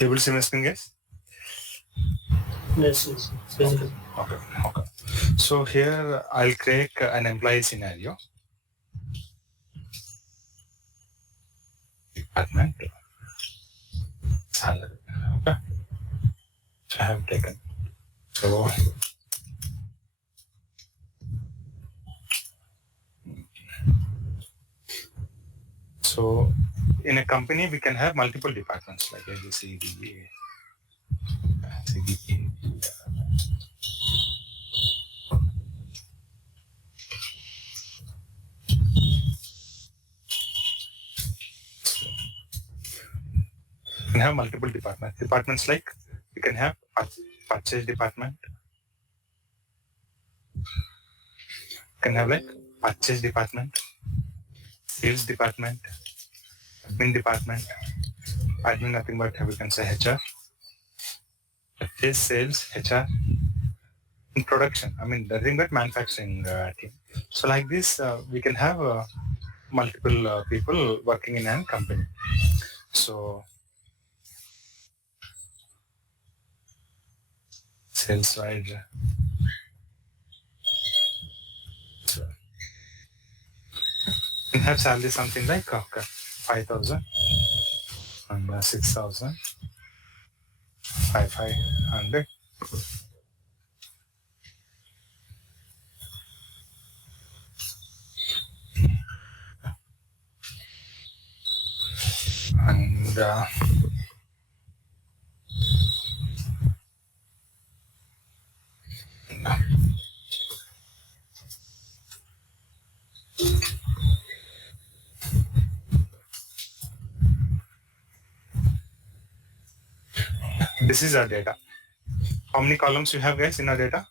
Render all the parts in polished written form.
Able to see my screen, guys? Yes, basically. Okay. So here I'll create an employee scenario. Department. Salary. Okay. So I have taken. So in a company we can have multiple departments like ABCD, CDE. We can have multiple departments. Departments like we can have purchase department. Can have like purchase department, sales department, admin department. Admin nothing but we can say HR. Purchase, sales, HR. In production, I mean nothing but manufacturing team. So like this, we can have multiple people working in a company. So sales side. So we can have salary something like 5,000 and 6,000, 500. And this is our data. How many columns you have, guys, in our data?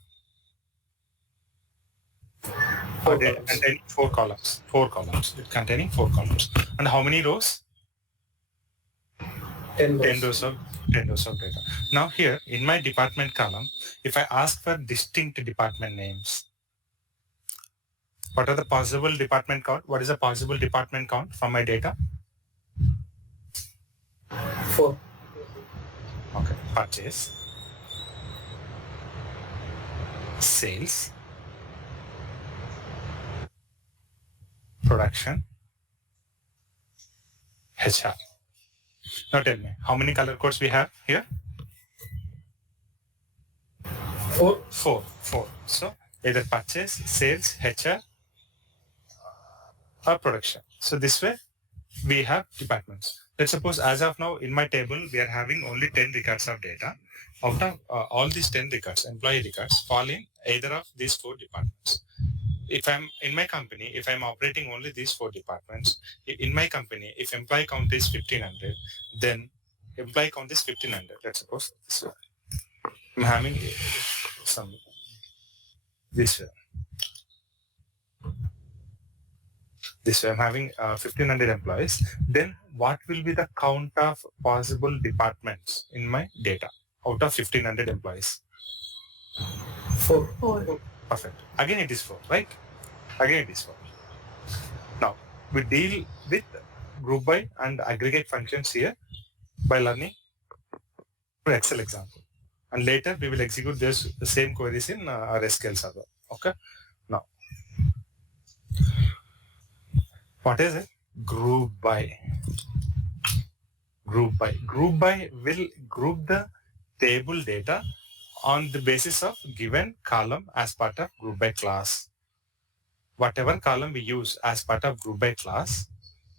Our data containing 4 columns. 4 columns. It containing 4 columns. And how many rows? 10 rows of data. Now here in my department column, if I ask for distinct department names, what are the possible department count? What is the possible department count from my data? 4. Okay. Purchase, sales, production, HR. Now tell me, how many color codes we have here? 4. So either purchase, sales, HR, or production. So this way we have departments. Let's suppose as of now in my table we are having only 10 records of data. Out of all these 10 records, employee records, fall in either of these 4 departments. If I'm in my company, if I'm operating only these 4 departments, in my company, if employee count is 1500, then employee count is 1500. Let's suppose this way. I'm having some this way. This way I'm having 1500 employees. Then what will be the count of possible departments in my data out of 1500 employees? 4. Perfect. Again it is 4, right? Again it is 4. Now we deal with group by and aggregate functions here by learning Excel example. And later we will execute the same queries in our SQL server. Okay. Now, what is it? Group by. Group by. Group by will group the table data on the basis of given column as part of group by class. Whatever column we use as part of group by class,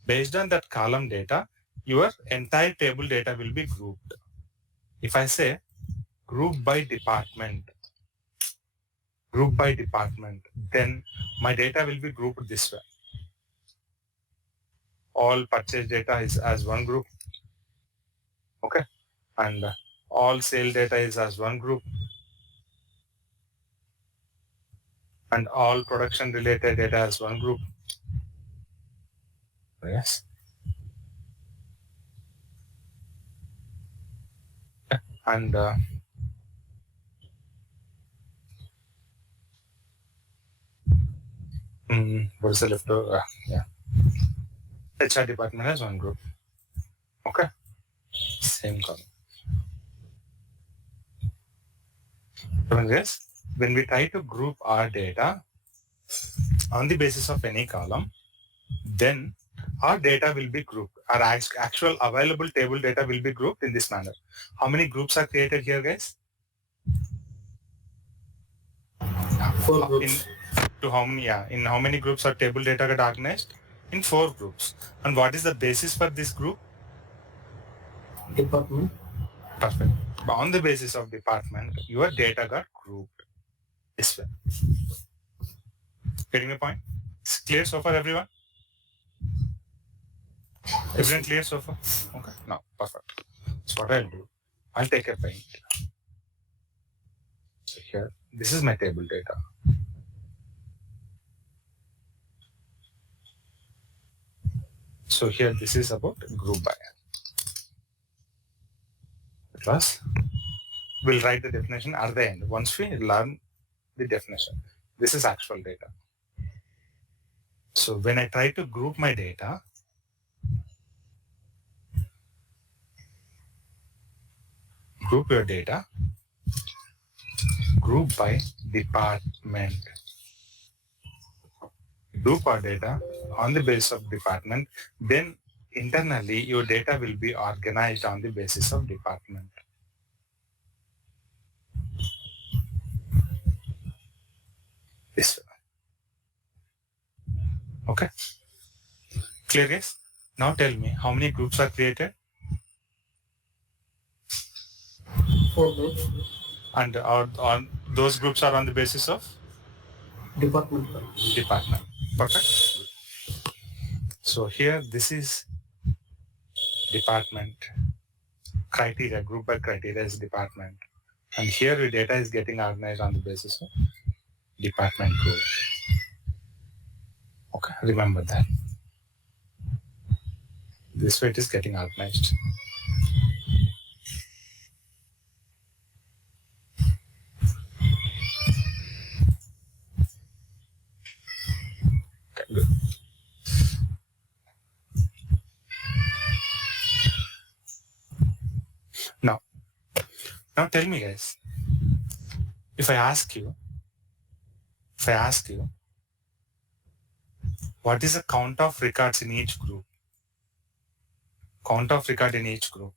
based on that column data, your entire table data will be grouped. If I say group by department, then my data will be grouped this way. All purchase data is as one group. Okay. And all sale data is as one group. And all production related data as one group. Yes. And what is the leftover? Yeah. HR department has one group. Okay. Same column. Yes, when we try to group our data on the basis of any column, then our data will be grouped. Our actual available table data will be grouped in this manner. How many groups are created here, guys? 4 groups. In how many groups are table data get organized? In 4 groups. And what is the basis for this group? Department. Perfect. On the basis of department, your data got grouped this way. Getting the point? It's clear so far, everyone? Everyone clear so far? Okay. Now, perfect. So what I'll do, I'll take a pen. So here, this is my table data. So here, this is about group by. Plus, we'll write the definition at the end. Once we learn the definition, this is actual data. So when I try to group my data, group your data, group by department. Group our data on the basis of department, then internally your data will be organized on the basis of department. This way. Okay. Clear, guys? Now tell me how many groups are created 4 groups. and those groups are on the basis of Department. department. Perfect. So here this is department criteria, group by criteria is department. And here your data is getting organized on the basis of department group. Okay, remember that. This way it is getting organized. Okay, good. Now tell me, guys, if I ask you, what is the count of records in each group? Count of record in each group.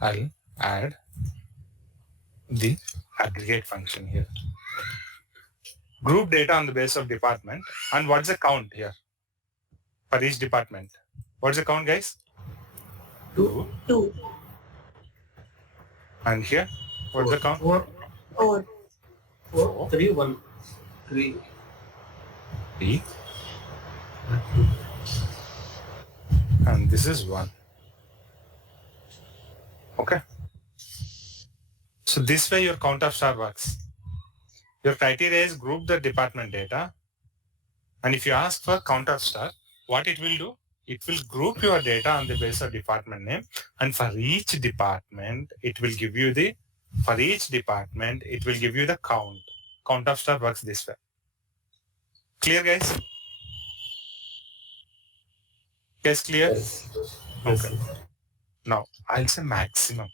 I'll add the aggregate function here. Group data on the basis of department. And what's the count here for each department? What's the count, guys? 2. 2, And here, what's the count? 4, 4, 4, 3, 1. 3. 3. And this is 1. Okay. So this way your count of star works. Your criteria is group the department data. And if you ask for count of star, what it will do? It will group your data on the basis of department name. And for each department, it will give you the count. Count of star works this way. Clear, guys? Guys, clear? Yes. Okay. Now, I'll say maximum.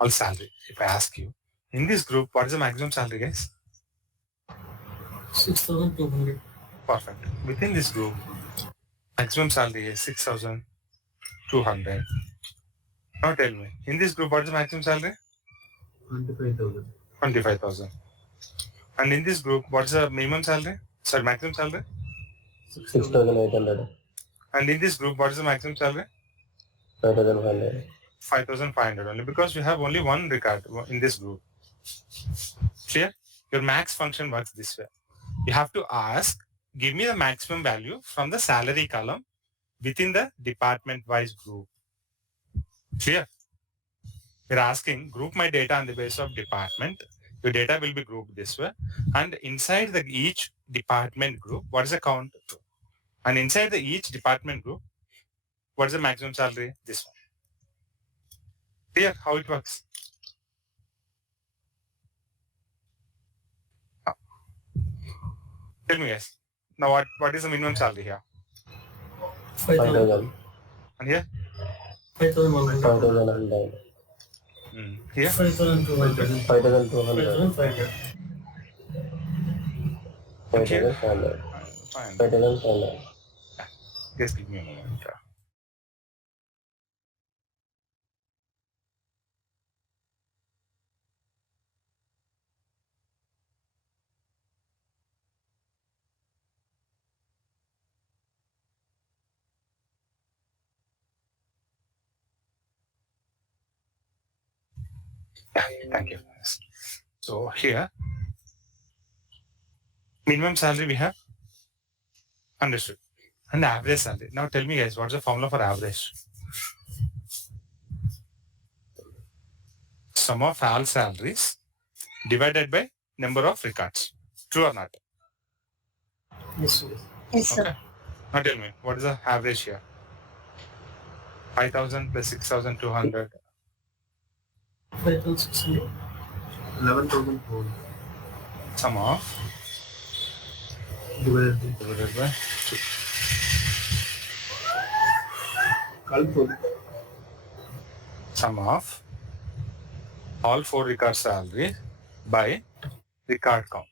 All salary. If I ask you, in this group, what is the maximum salary, guys? 6,200. Perfect. Within this group, maximum salary is 6,200. Now tell me, in this group, what is the maximum salary? 25,000. 25,000. And in this group, what's the minimum salary? Sorry, maximum salary? 6,800. And in this group, what is the maximum salary? 5,500. 5,500 only, because we have only one record in this group. Clear? Your max function works this way. You have to ask, give me the maximum value from the salary column within the department-wise group. Clear? We're asking, group my data on the basis of department. Your data will be grouped this way. And inside each department group, what is the count? And inside each department group, what is the maximum salary? This one. Clear how it works? Now, tell me, guys. Now, what is the minimum salary here? 5,000. And here? 5,100. Here 5,200. 5,200. 5,500. and here 5,500. 500. 5,500. Just give me a moment. Yeah, thank you. Yes. So here, minimum salary we have understood, and average salary. Now tell me, guys, what's the formula for average? Sum of all salaries divided by number of records. True or not? Yes, sir. Yes, sir. Okay. Now tell me, what is the average here? 5,000 plus 6,200. 5,600. 11,400. Sum of Divided divided by 2. by. Sum of all 4 record salary by record count.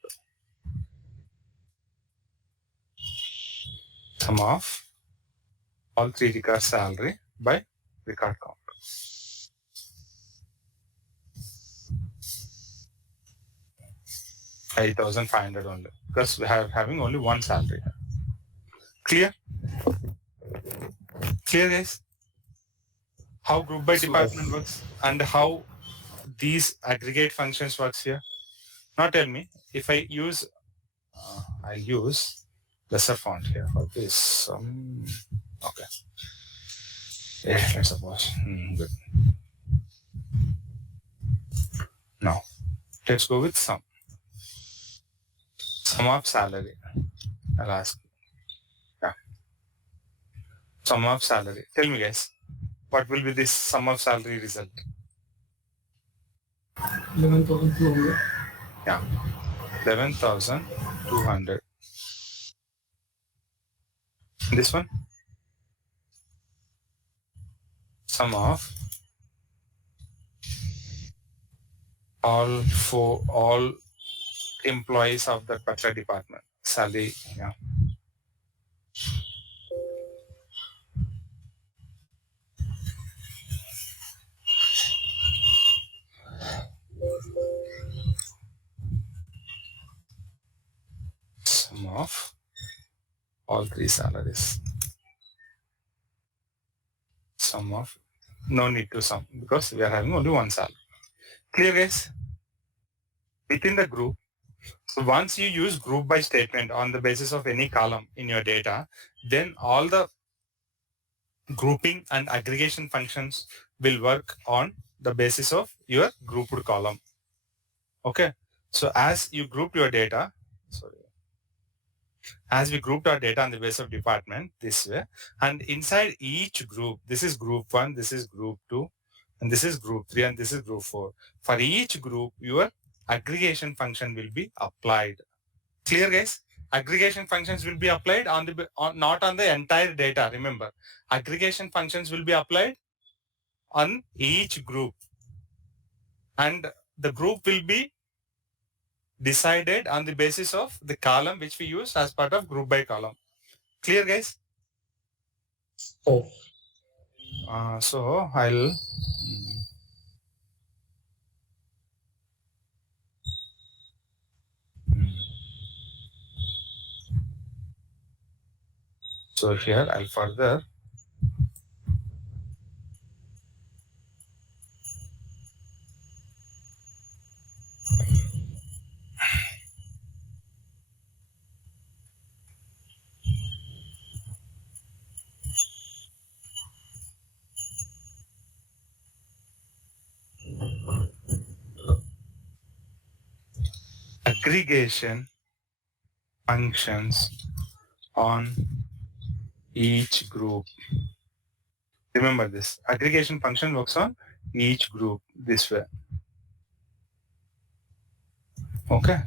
Sum of all 3 record salary by record count. 5,500 only, because we are having only one salary. Clear? Clear, guys? How group by department works and how these aggregate functions works here? Now tell me, if I use, I use lesser font here for this. Okay. Yeah, let's suppose. Good. Now, let's go with sum. Sum of salary. I'll ask. Yeah. Sum of salary. Tell me, guys, what will be this sum of salary result? 11,200. Yeah. 11,200. This one? Sum of all employees of that particular department. Salary. Yeah. Sum of all 3 salaries. Sum of, no need to sum because we are having only one salary. Clear, guys? Within the group, so once you use group by statement on the basis of any column in your data, then all the grouping and aggregation functions will work on the basis of your grouped column. Okay. So as you group your data, as we grouped our data on the basis of department this way, and inside each group, this is group 1, this is group 2, and this is group 3, and this is group 4. For each group, your aggregation function will be applied. Clear, guys? Aggregation functions will be applied not on the entire data. Remember, aggregation functions will be applied on each group, and the group will be decided on the basis of the column which we use as part of group by column. Clear, guys? Yes. So I'll so here I'll further aggregation functions on each group. Remember this, aggregation function works on each group this way. Okay.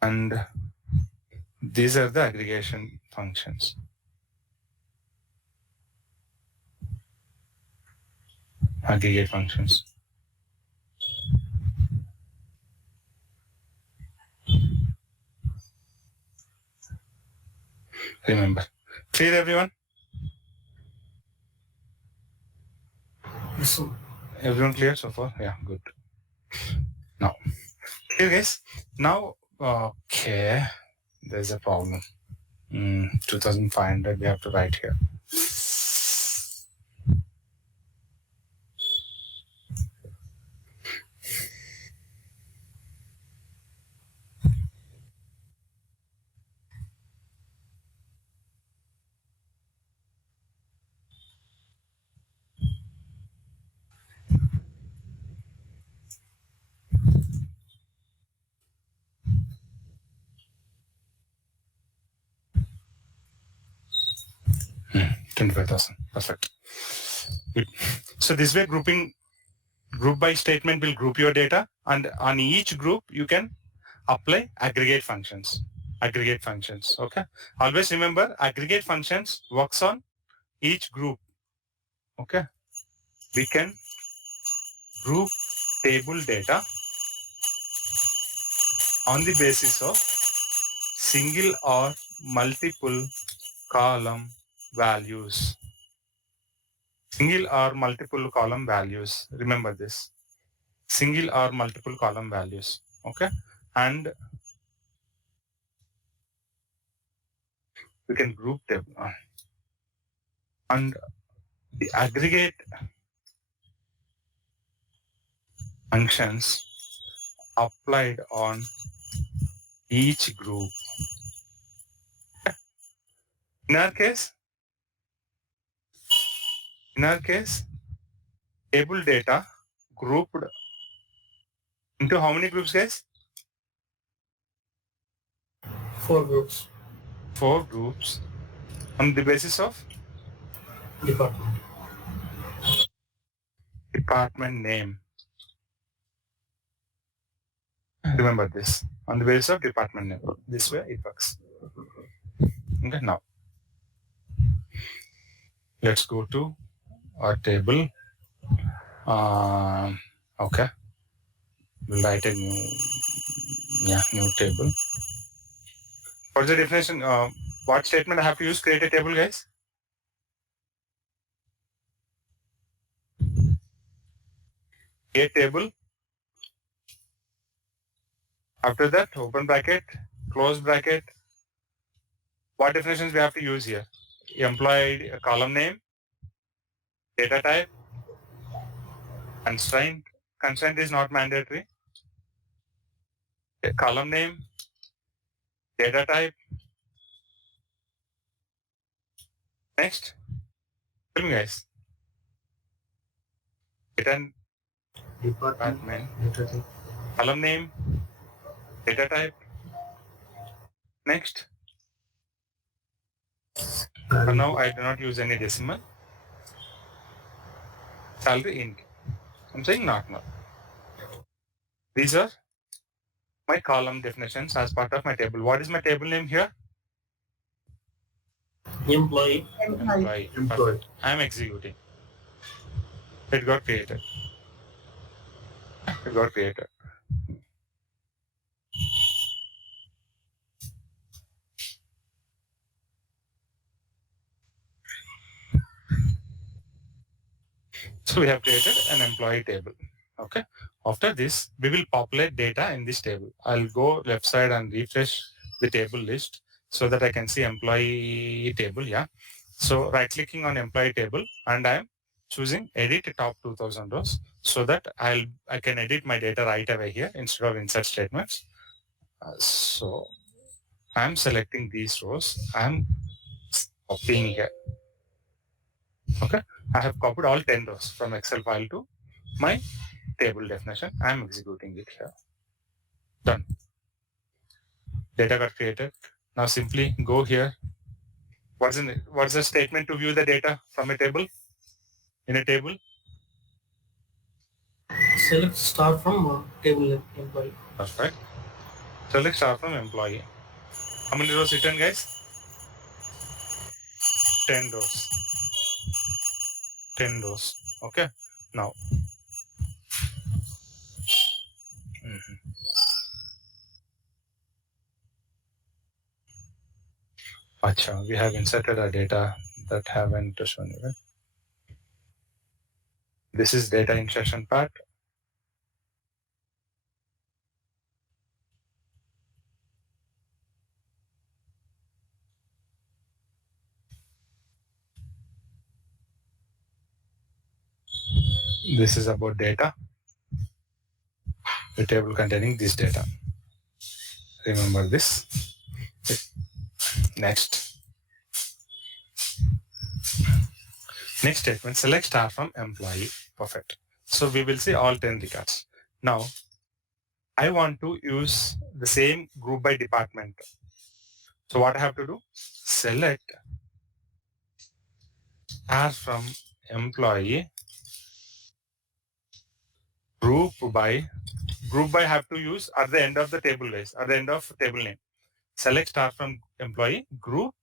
And these are the aggregation functions. aggregate functions. Remember. Clear, everyone? Yes, sir. Everyone clear so far? Yeah, good. Now, here guys. Now, okay, there's a problem. 2,500 we have to write here. Hmm, 25,000. Perfect. Good. So this way, group by statement will group your data, and on each group you can apply aggregate functions. Aggregate functions. Okay. Always remember, aggregate functions works on each group. Okay. We can group table data on the basis of single or multiple column values. Single or multiple column values. Remember this. Single or multiple column values. Okay. And we can group them. And the aggregate functions applied on each group. In our case, table data grouped into how many groups, guys? 4 groups. 4 groups on the basis of department name. Remember this. On the basis of department name. This way it works. Okay, now let's go to our table. Okay, we'll write a new table. What's the definition? What statement I have to use? Create a table, guys. Create table. After that, open bracket, close bracket. What definitions we have to use here? Employee column name, data type, constraint. Constraint is not mandatory. Column name, data type. Next, tell me guys. Department, column name, data type. Next. For now, I do not use any decimal. Salary int. I'm saying not now. These are my column definitions as part of my table. What is my table name here? Employee. Perfect. I am executing. It got created. It got created. So we have created an employee table. Okay. After this, we will populate data in this table. I'll go left side and refresh the table list so that I can see employee table. Yeah. So right clicking on employee table and I'm choosing edit top 2000 rows so that I can edit my data right away here instead of insert statements. So I'm selecting these rows. I'm copying here. Okay. I have copied all 10 rows from Excel file to my table definition. I'm executing it here. Done. Data got created. Now simply go here. What's the statement to view the data from a table? In a table? Select star from table employee. Perfect. Select star from employee. How many rows written, guys? 10 rows. 10 rows. Okay. now. Mhm. Acha, we have inserted our data that haven't shown you, right? This is data insertion part. This is about data, the table containing this data. Remember this. Next. Next statement, select star from employee. Perfect. So we will see all 10 records. Now, I want to use the same group by department. So what I have to do? Select star from employee, group by have to use at the end of the table guys, at the end of table name. Select star from employee, group,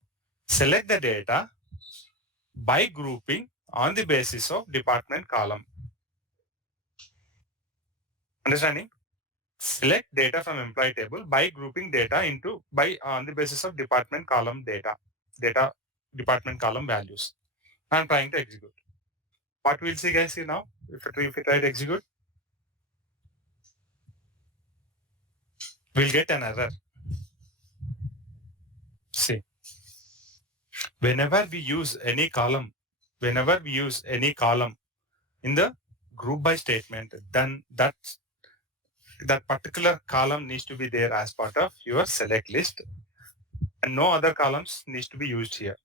select the data by grouping on the basis of department column. Understanding? Select data from employee table by grouping data into by on the basis of department column data department column values. I'm trying to execute. What we'll see guys here now, if I try to execute, we'll get an error. See, whenever we use any column in the group by statement, then that particular column needs to be there as part of your select list, and no other columns needs to be used here.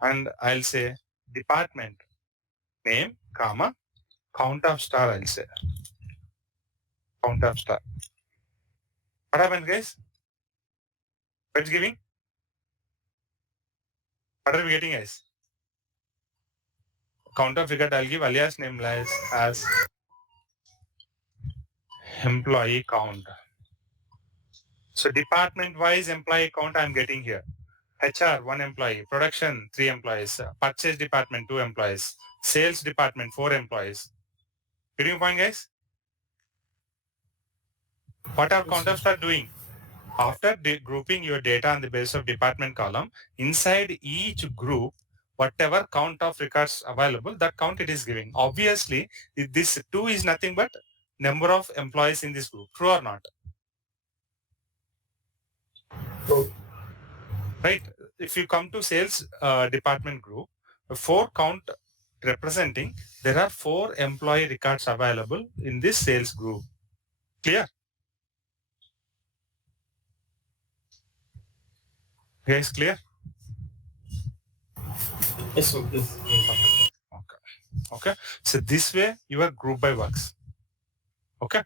And I'll say department name, comma, count of star, I'll say. Count of star. What happens, guys? What's giving? What are we getting, guys? Count of record, I'll give alias name as employee count. So department-wise employee count I'm getting here. HR, 1 employee. Production, 3 employees. Purchase department, 2 employees. Sales department, 4 employees. Getting point, guys? What are count of star doing? After grouping your data on the basis of department column, inside each group, whatever count of records available, that count it is giving. Obviously, this 2 is nothing but number of employees in this group. True or not? True. Right? If you come to sales department group, 4 count representing, there are 4 employee records available in this sales group. Clear? Guys, clear? Yes, sir. Yes. Okay. So this way your group by works. Okay.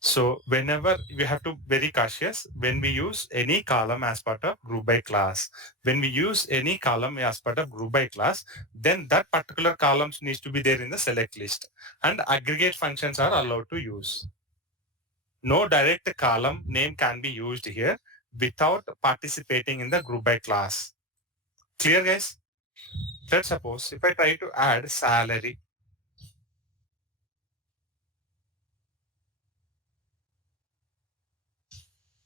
So whenever we have to very cautious when we use any column as part of group by class. When we use any column as part of group by class, then that particular columns needs to be there in the select list, and aggregate functions are allowed to use. No direct column name can be used here without participating in the group by class. Clear, guys? Let's suppose if I try to add salary.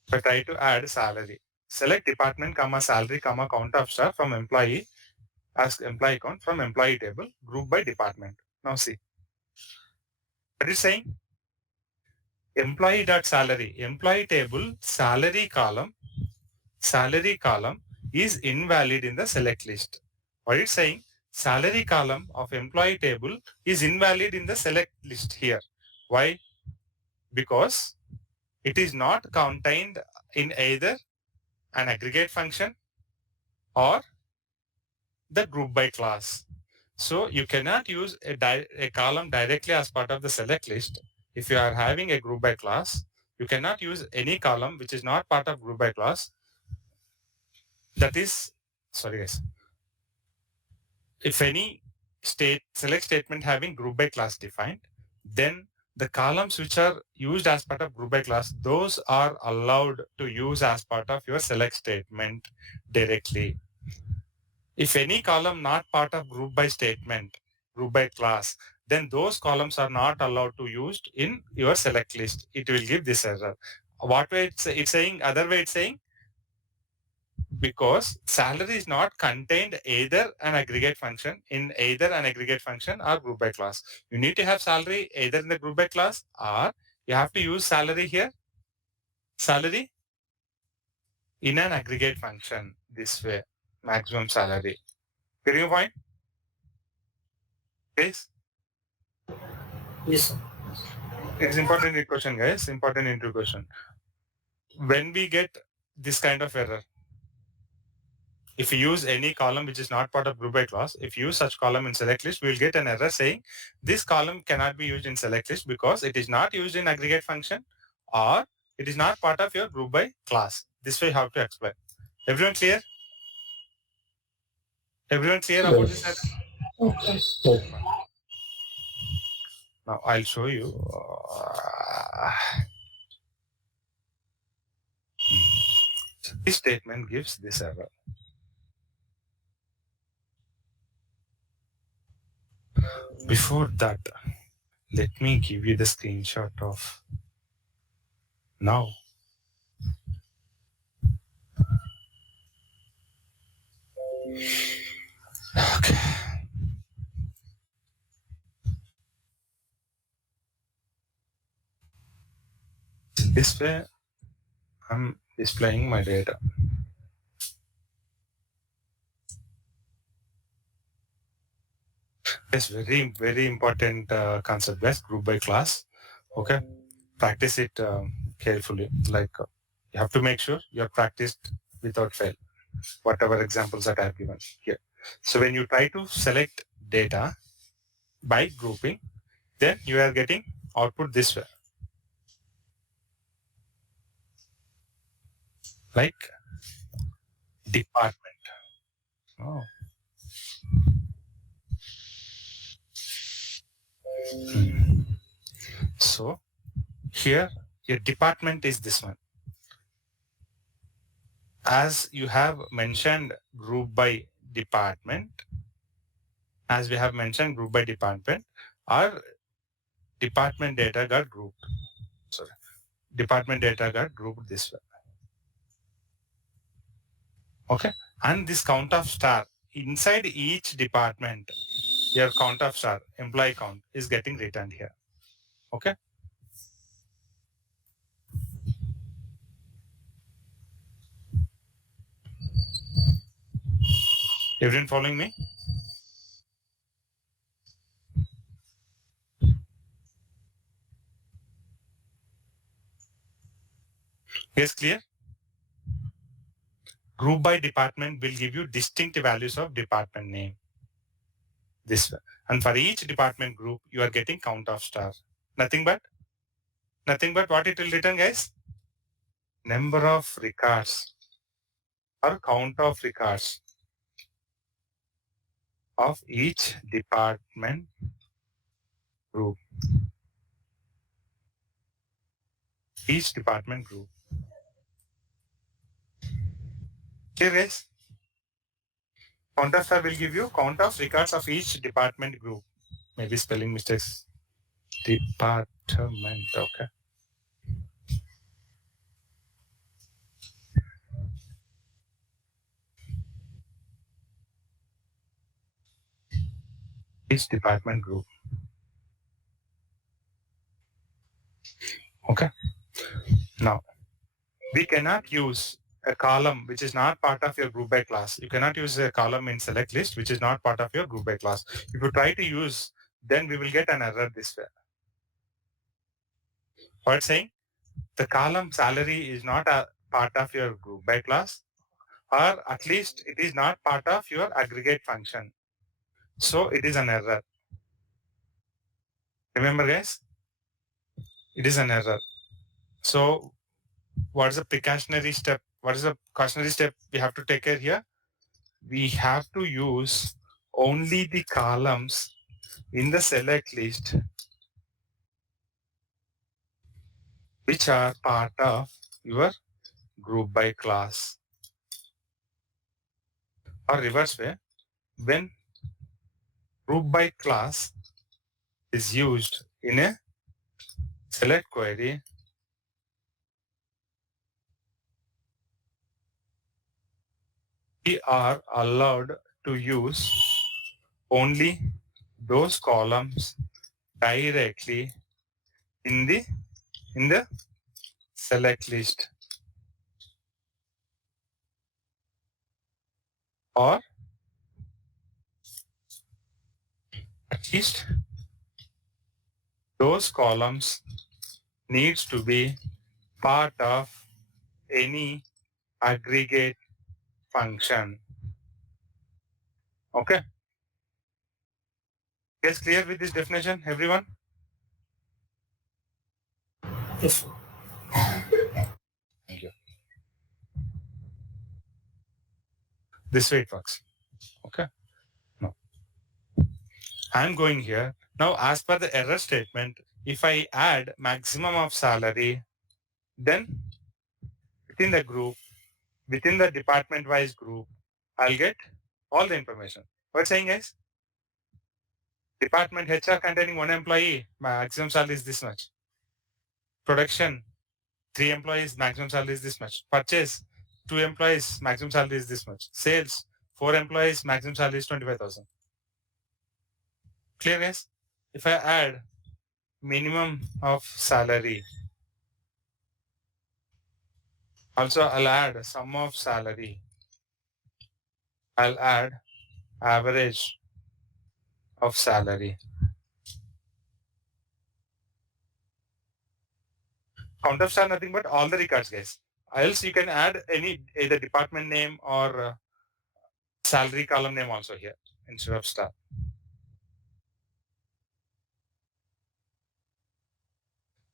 If I try to add salary, select department, comma, salary, comma, count of star from employee as employee count from employee table, group by department. Now see, what is saying? Employee dot salary, employee table salary column is invalid in the select list. What is saying? Salary column of employee table is invalid in the select list here. Why? Because it is not contained in either an aggregate function or the group by class. So you cannot use a column directly as part of the select list. If you are having a group by class, you cannot use any column which is not part of group by class. That is, sorry guys, if any select statement having group by class defined, then the columns which are used as part of group by class, those are allowed to use as part of your select statement directly. If any column not part of group by statement, group by class, then those columns are not allowed to used in your select list. It will give this error. What way it's saying, other way it's saying, because salary is not contained either an aggregate function in either an aggregate function or group by class. You need to have salary either in the group by class, or you have to use salary here, salary in an aggregate function this way, maximum salary. Getting your point? Yes? Yes, sir. It's important question, guys. Important question. When we get this kind of error, if you use any column which is not part of group by class, if you use such column in select list, we will get an error saying this column cannot be used in select list because it is not used in aggregate function or it is not part of your group by class. This way you have to explain. Everyone clear? Everyone clear about this error? Okay. Yes. Now I'll show you. This statement gives this error. Before that, let me give you the screenshot of now. Okay. This way, I'm displaying my data. It's very important concept, guys. Group by class. Okay, practice it carefully. Like you have to make sure you have practiced without fail. Whatever examples that I have given here. So when you try to select data by grouping, then you are getting output this way. Like department. Oh. So here your department is this one. As you have mentioned group by department, as we have mentioned group by department, our department data got grouped. Sorry, department data got grouped this way. Okay, and this count of star inside each department, your count of star, employee count is getting returned here. Okay. Everyone following me? Yes, clear? Group by department will give you distinct values of department name. This way. And for each department group, you are getting count of stars. Nothing but what it will return, guys? Number of records or count of records of each department group. Each department group. Here, guys. Count of star will give you count of records of each department group. Maybe spelling mistakes. Department, okay. Each department group. Okay. Now, we cannot use a column which is not part of your group by class. You cannot use a column in select list which is not part of your group by class. If you try to use, then we will get an error this way. What saying? The column salary is not a part of your group by class, or at least it is not part of your aggregate function. So it is an error. Remember, guys? It is an error. So what is the precautionary step? What is the cautionary step we have to take care here? We have to use only the columns in the select list which are part of your group by class. Or reverse way, when group by class is used in a select query, we are allowed to use only those columns directly in the select list, or at least those columns needs to be part of any aggregate function. Okay. Guys, clear with this definition, everyone? Yes, sir. Thank you. This way it works. Okay. No. I'm going here. Now, as per the error statement, if I add maximum of salary, then within the group, within the department-wise group, I'll get all the information. What's saying, guys? Department HR containing 1 employee, maximum salary is this much. Production, 3 employees, maximum salary is this much. Purchase, 2 employees, maximum salary is this much. Sales, 4 employees, maximum salary is 25,000. Clear, guys? If I add minimum of salary, also I'll add sum of salary, I'll add average of salary. Count of star nothing but all the records, guys. Else you can add any either department name or salary column name also here instead of star.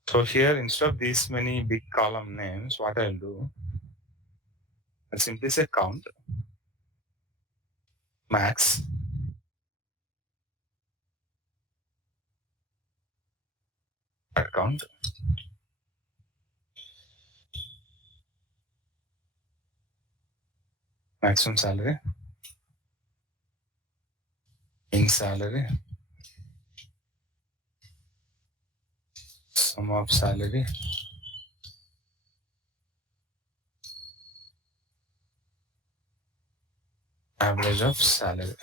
So here instead of these many big column names, what I'll do, I'll simply say count max count maximum salary, in salary, sum of salary, average of salary.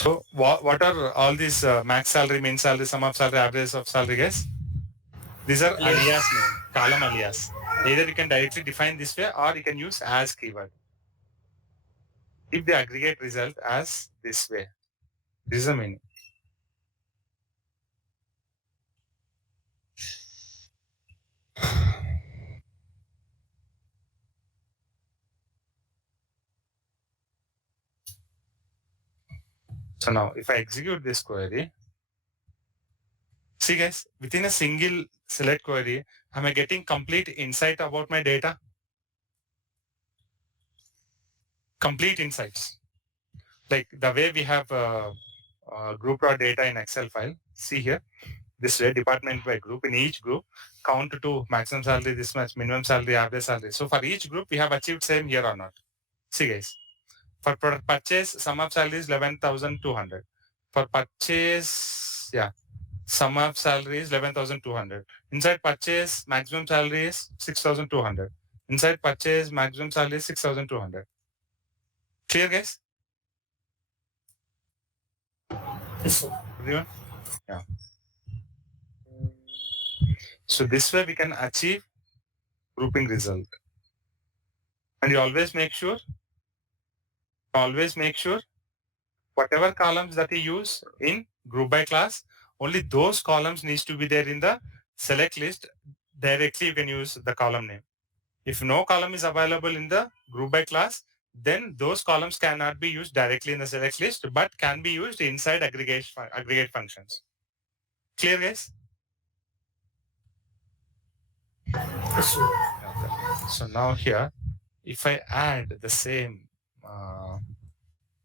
So what are all these max salary, min salary, sum of salary, average of salary, guys? These are alias name, column alias. Either you can directly define this way or you can use as keyword. Keep the aggregate result as this way. This is the meaning. So now if I execute this query, see guys, within a single select query, am I getting complete insight about my data? Complete insights. Like the way we have group raw data in Excel file. See here, this way department by group. In each group, count to maximum salary this much, minimum salary, average salary. So for each group, we have achieved same here or not. See guys, for purchase, sum of salary is 11,200. For purchase, yeah, sum of salary is 11,200. Inside purchase, maximum salary is 6,200. Inside purchase, maximum salary is 6,200. Clear, guys? Yes, sir. Everyone? Yeah. So this way we can achieve grouping result. And you always make sure whatever columns that you use in group by class, only those columns needs to be there in the select list. Directly you can use the column name. If no column is available in the group by class, then those columns cannot be used directly in the select list, but can be used inside aggregate functions. Clear, guys? Yes, sir. Okay. So now here, if I add the same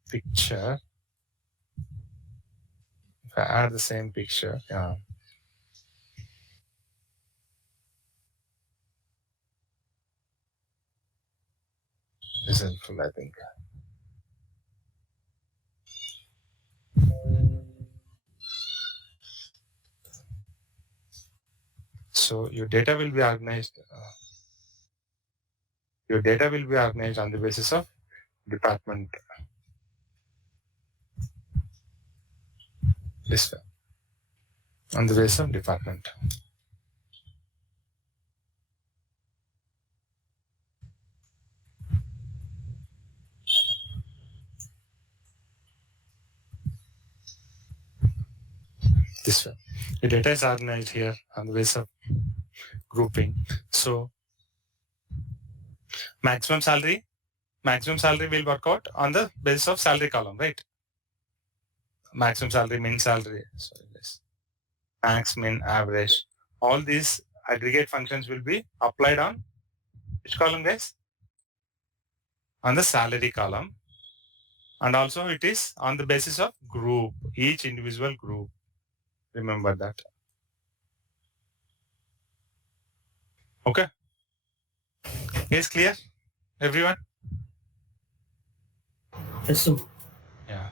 picture, yeah. Is helpful, I think. So your data will be organized. Your data will be organized on the basis of department. This way, on the basis of department. This way, the data is organized here on the basis of grouping. So maximum salary will work out on the basis of salary column, right? Maximum salary, min salary, sorry, yes. Max, min, average. All these aggregate functions will be applied on which column, guys? On the salary column. And also it is on the basis of group, each individual group. Remember that. Okay. Is clear, everyone? Yes, sir. Yeah.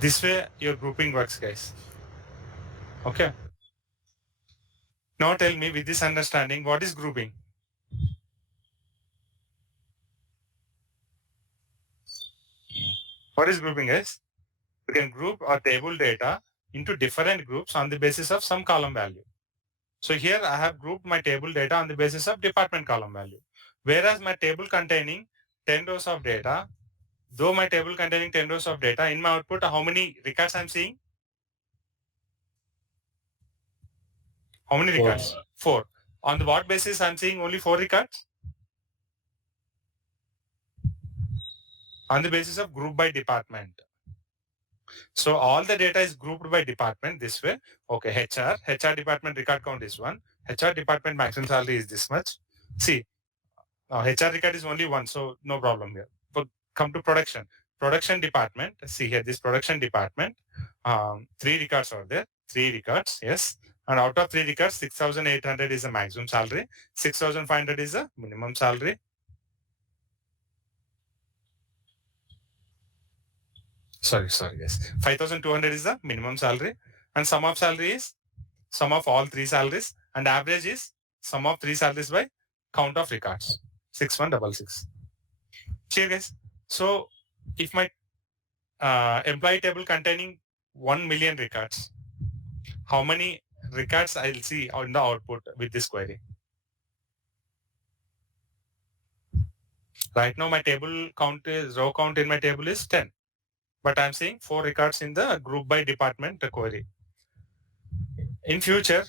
This way your grouping works, guys. Okay. Now tell me, with this understanding, what is grouping? What is grouping, guys? We can group our table data into different groups on the basis of some column value. So here I have grouped my table data on the basis of department column value. Whereas my table containing 10 rows of data, though my table containing 10 rows of data, in my output, how many records I'm seeing? How many records? 4. On the what basis I'm seeing only 4 records? On the basis of group by department. So all the data is grouped by department this way. Okay, HR department record count is 1. HR department maximum salary is this much. See, HR record is only 1, so no problem here. But come to production. Production department, see here, this production department, 3 records are there. 3 records, yes. And out of 3 records, 6,800 is the maximum salary. 6,500 is the minimum salary. Sorry, yes. 5,200 is the minimum salary. And sum of salary is sum of all 3 salaries. And average is sum of 3 salaries by count of records. 6166. Clear, guys? So if my employee table containing 1 million records, how many records I'll see on the output with this query? Right now my table count is, row count in my table is 10. But I'm seeing 4 records in the group by department query. In future,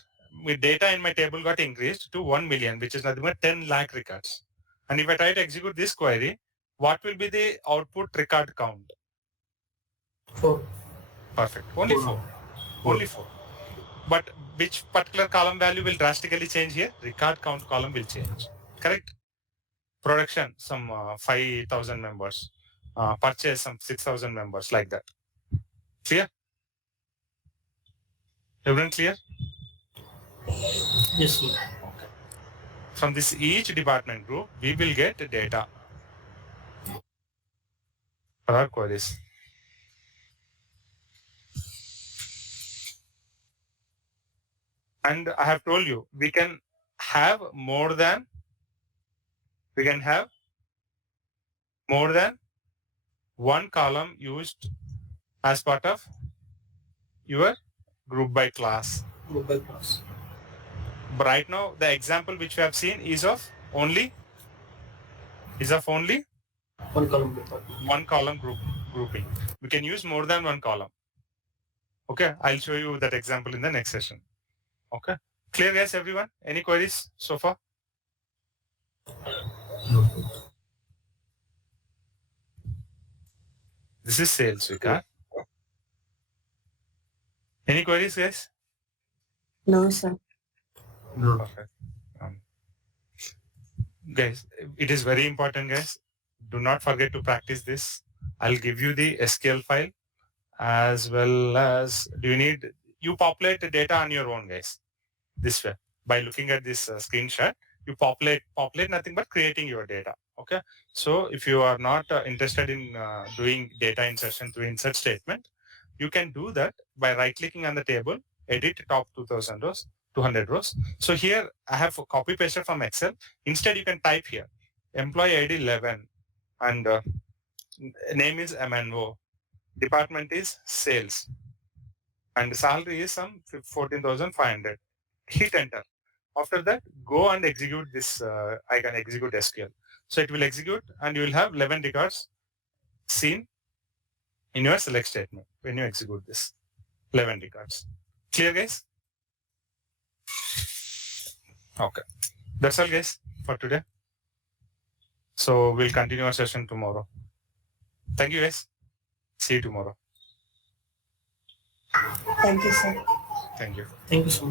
with data in my table got increased to 1 million, which is nothing but 10 lakh records. And if I try to execute this query, what will be the output record count? 4. Perfect. Only 4. Only 4. But which particular column value will drastically change here? Record count column will change. Correct? Production, some 5,000 members. Purchase, some 6,000 members, like that. Clear? Everyone clear? Yes, sir. Okay. From this each department group, we will get data for our queries. And I have told you, we can have more than one column used as part of your group by class. Group by class. But right now, the example which we have seen is of only 1 column department. one column grouping. We can use more than one column. Okay, I'll show you that example in the next session. Okay, clear, guys, everyone? Any queries so far? This is sales, Vika. Any queries, guys? No, sir. No. Perfect. Guys, it is very important, guys. Do not forget to practice this. I'll give you the SQL file as well as you populate the data on your own, guys. This way, by looking at this screenshot, you populate nothing but creating your data. Okay. So if you are not interested in doing data insertion through insert statement, you can do that by right clicking on the table, edit top 2000 rows, 200 rows. So here I have copy pasted from Excel. Instead, you can type here employee ID 11 and name is MNO. Department is sales and salary is some 14,500. Hit enter. After that, go and execute this. I can execute SQL. So it will execute and you will have 11 records seen in your select statement when you execute this 11 records. Clear, guys? Okay. That's all, guys, for today. So we'll continue our session tomorrow. Thank you, guys. See you tomorrow. Thank you, sir. Thank you. Thank you so much.